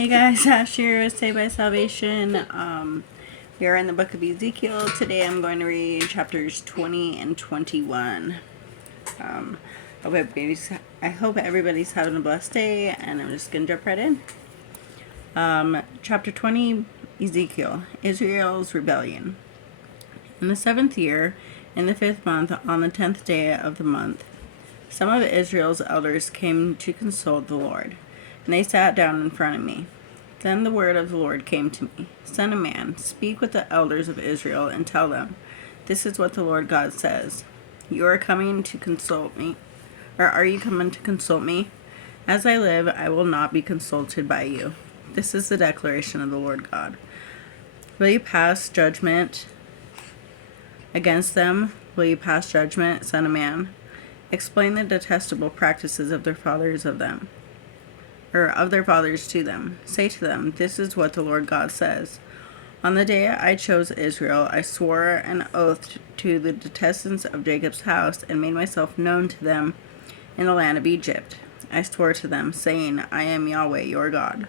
Hey guys, Ash here with Saved by Salvation. We are in the book of Ezekiel. Today I'm going to read chapters 20 and 21. I hope everybody's having a blessed day, and I'm just going to jump right in. Chapter 20, Ezekiel, Israel's rebellion. In the 7th year, in the 5th month, on the 10th day of the month, some of Israel's elders came to consult the Lord, and they sat down in front of me. Then the word of the Lord came to me. Son of man, speak with the elders of Israel and tell them, this is what the Lord God says. You are coming to consult me, or are you coming to consult me? As I live, I will not be consulted by you. This is the declaration of the Lord God. Will you pass judgment against them? Will you pass judgment, son of man? Explain the detestable practices of their fathers to them. Say to them, this is what the Lord God says. On the day I chose Israel, I swore an oath to the descendants of Jacob's house and made myself known to them in the land of Egypt. I swore to them, saying, I am Yahweh, your God.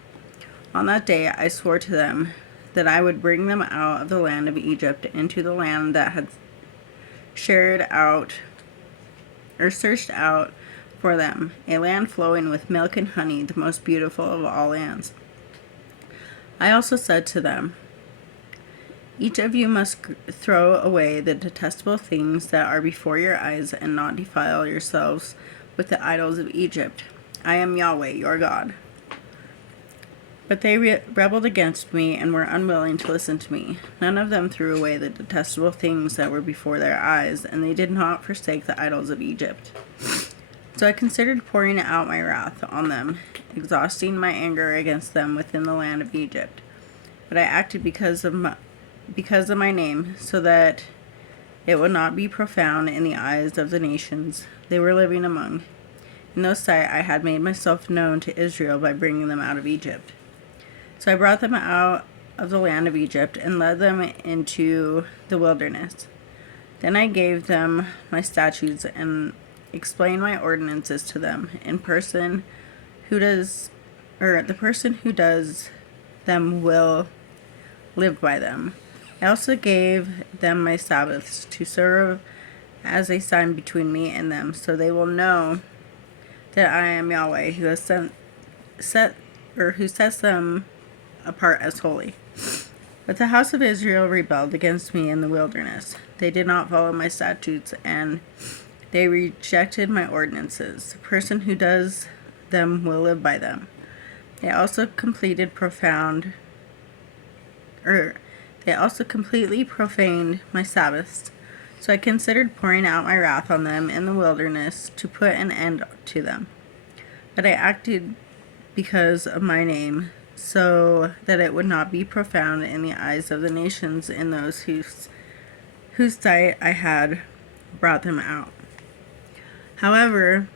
On that day I swore to them that I would bring them out of the land of Egypt into the land that had searched out for them, a land flowing with milk and honey, the most beautiful of all lands. I also said to them, each of you must throw away the detestable things that are before your eyes and not defile yourselves with the idols of Egypt. I am Yahweh, your God. But they rebelled against me and were unwilling to listen to me. None of them threw away the detestable things that were before their eyes, and they did not forsake the idols of Egypt. So I considered pouring out my wrath on them, exhausting my anger against them within the land of Egypt. But I acted because of my name, so that it would not be profound in the eyes of the nations they were living among. In those sight I had made myself known to Israel by bringing them out of Egypt. So I brought them out of the land of Egypt and led them into the wilderness. Then I gave them my statutes and explained my ordinances to them. The person who does them will live by them. I also gave them my Sabbaths to serve as a sign between me and them, so they will know that I am Yahweh, who sets them apart as holy. But the house of Israel rebelled against me in the wilderness. They did not follow my statutes, and they rejected my ordinances. The person who does them will live by them. They also completely profaned my Sabbaths. So I considered pouring out my wrath on them in the wilderness to put an end to them. But I acted because of my name, so that it would not be profound in the eyes of the nations in those whose sight I had brought them out. However,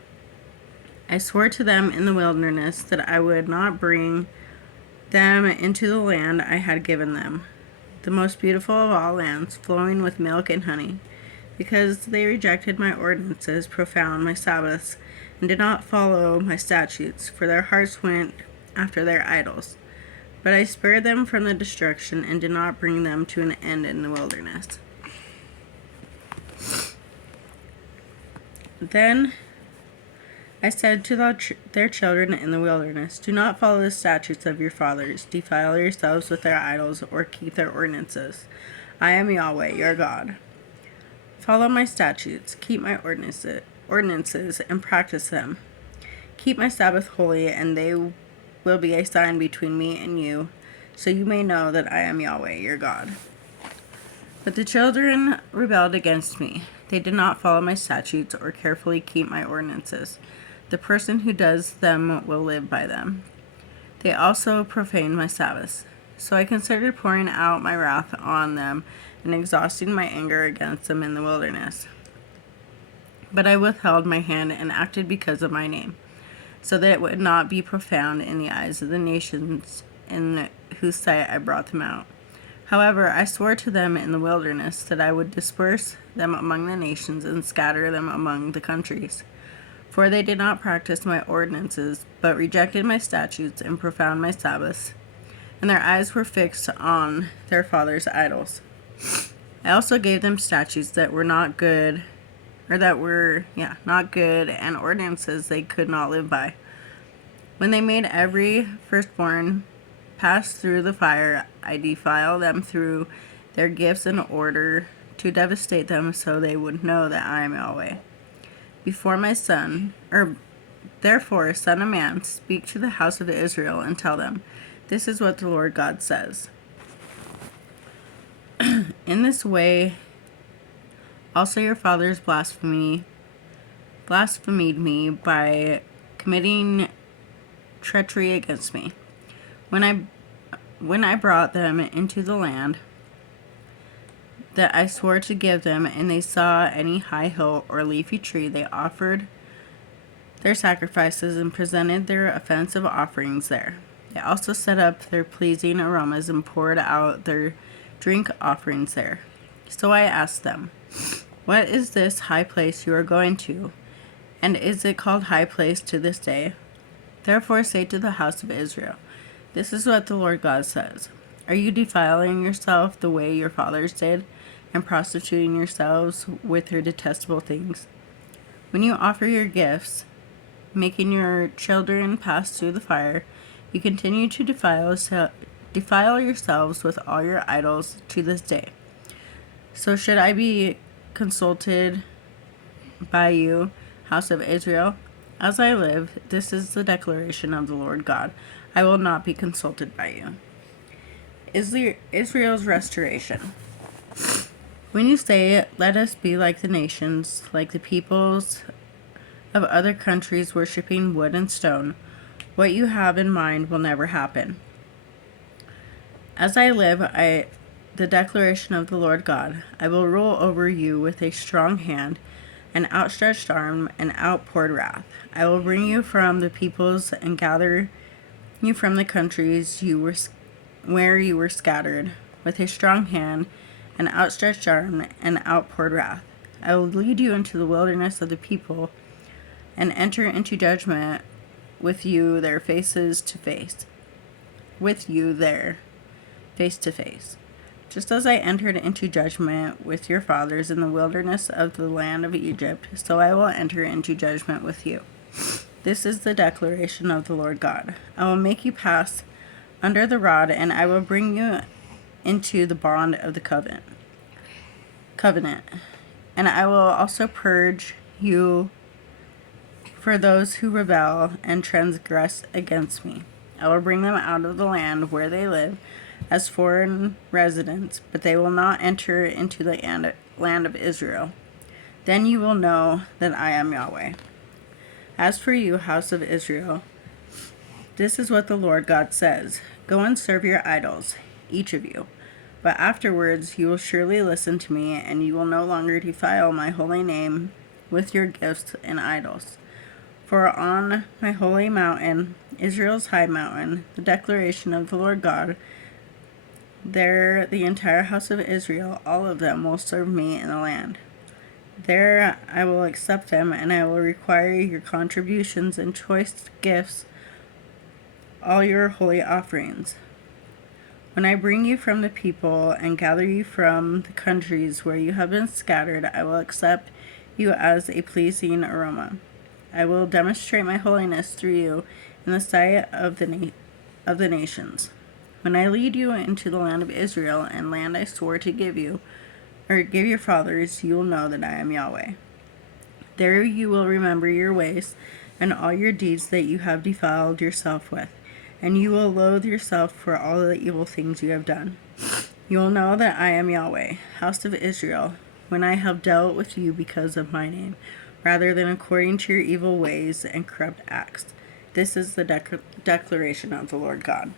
I swore to them in the wilderness that I would not bring them into the land I had given them, the most beautiful of all lands, flowing with milk and honey, because they rejected my ordinances, profaned my Sabbaths, and did not follow my statutes, for their hearts went after their idols. But I spared them from the destruction and did not bring them to an end in the wilderness. Then I said to their children in the wilderness, do not follow the statutes of your fathers, defile yourselves with their idols, or keep their ordinances. I am Yahweh, your God. Follow my statutes, keep my ordinances, and practice them. Keep my Sabbath holy, and they will be a sign between me and you, so you may know that I am Yahweh, your God. But the children rebelled against me. They did not follow my statutes or carefully keep my ordinances. The person who does them will live by them. They also profaned my Sabbaths. So I considered pouring out my wrath on them and exhausting my anger against them in the wilderness. But I withheld my hand and acted because of my name, so that it would not be profound in the eyes of the nations in whose sight I brought them out. However, I swore to them in the wilderness that I would disperse them among the nations and scatter them among the countries. For they did not practice my ordinances, but rejected my statutes and profaned my Sabbaths, and their eyes were fixed on their fathers' idols. I also gave them statutes that were not good, not good, and ordinances they could not live by. When they made every firstborn pass through the fire, I defile them through their gifts in order to devastate them, so they would know that I am Yahweh. Therefore, son of man, speak to the house of Israel and tell them, this is what the Lord God says. In this way, also your fathers blasphemed me by committing treachery against me. When I brought them into the land that I swore to give them, and they saw any high hill or leafy tree, they offered their sacrifices and presented their offensive offerings there. They also set up their pleasing aromas and poured out their drink offerings there. So I asked them, what is this high place you are going to? And is it called high place to this day? Therefore say to the house of Israel, this is what the Lord God says. Are you defiling yourself the way your fathers did, and prostituting yourselves with your detestable things? When you offer your gifts, making your children pass through the fire, you continue to defile yourselves with all your idols to this day. So should I be consulted by you, house of Israel? As I live, this is the declaration of the Lord God. I will not be consulted by you. Israel's restoration. When you say, let us be like the nations, like the peoples of other countries worshiping wood and stone, what you have in mind will never happen. As I live, the declaration of the Lord God, I will rule over you with a strong hand, an outstretched arm, and outpoured wrath. I will bring you from the peoples and gather you from the countries where you were scattered, with a strong hand, an outstretched arm, and outpoured wrath. I will lead you into the wilderness of the people, and enter into judgment with you there face to face. Just as I entered into judgment with your fathers in the wilderness of the land of Egypt, so I will enter into judgment with you. This is the declaration of the Lord God. I will make you pass under the rod, and I will bring you into the bond of the covenant. And I will also purge you for those who rebel and transgress against me. I will bring them out of the land where they live as foreign residents, but they will not enter into the land of Israel. Then you will know that I am Yahweh. As for you, house of Israel, this is what the Lord God says. Go and serve your idols, each of you. But afterwards you will surely listen to me, and you will no longer defile my holy name with your gifts and idols. For on my holy mountain, Israel's high mountain, the declaration of the Lord God, there the entire house of Israel, all of them, will serve me in the land. There I will accept them, and I will require your contributions and choice gifts, all your holy offerings. When I bring you from the people and gather you from the countries where you have been scattered, I will accept you as a pleasing aroma. I will demonstrate my holiness through you in the sight of the nations. When I lead you into the land of Israel, and land I swore to give you, or give your fathers, you will know that I am Yahweh. There you will remember your ways and all your deeds that you have defiled yourself with, and you will loathe yourself for all the evil things you have done. You will know that I am Yahweh, house of Israel, when I have dealt with you because of my name, rather than according to your evil ways and corrupt acts. This is the declaration of the Lord God.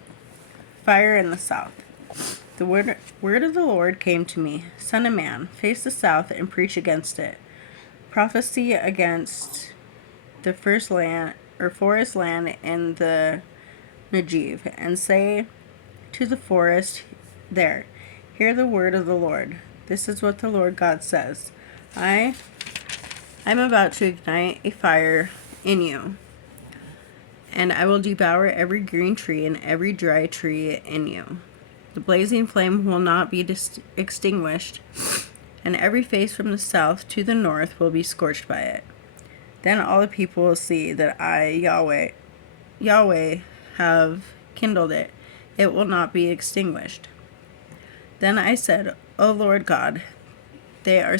Fire in the south. The word of the Lord came to me. Son of man, face the south and preach against it. Prophesy against the forest land in the Negev, and say to the forest there, hear the word of the Lord. This is what the Lord God says. I'm about to ignite a fire in you, and I will devour every green tree and every dry tree in you. The blazing flame will not be extinguished, and every face from the south to the north will be scorched by it. Then all the people will see that I, Yahweh, have kindled it. It will not be extinguished. Then I said, O Lord God, they are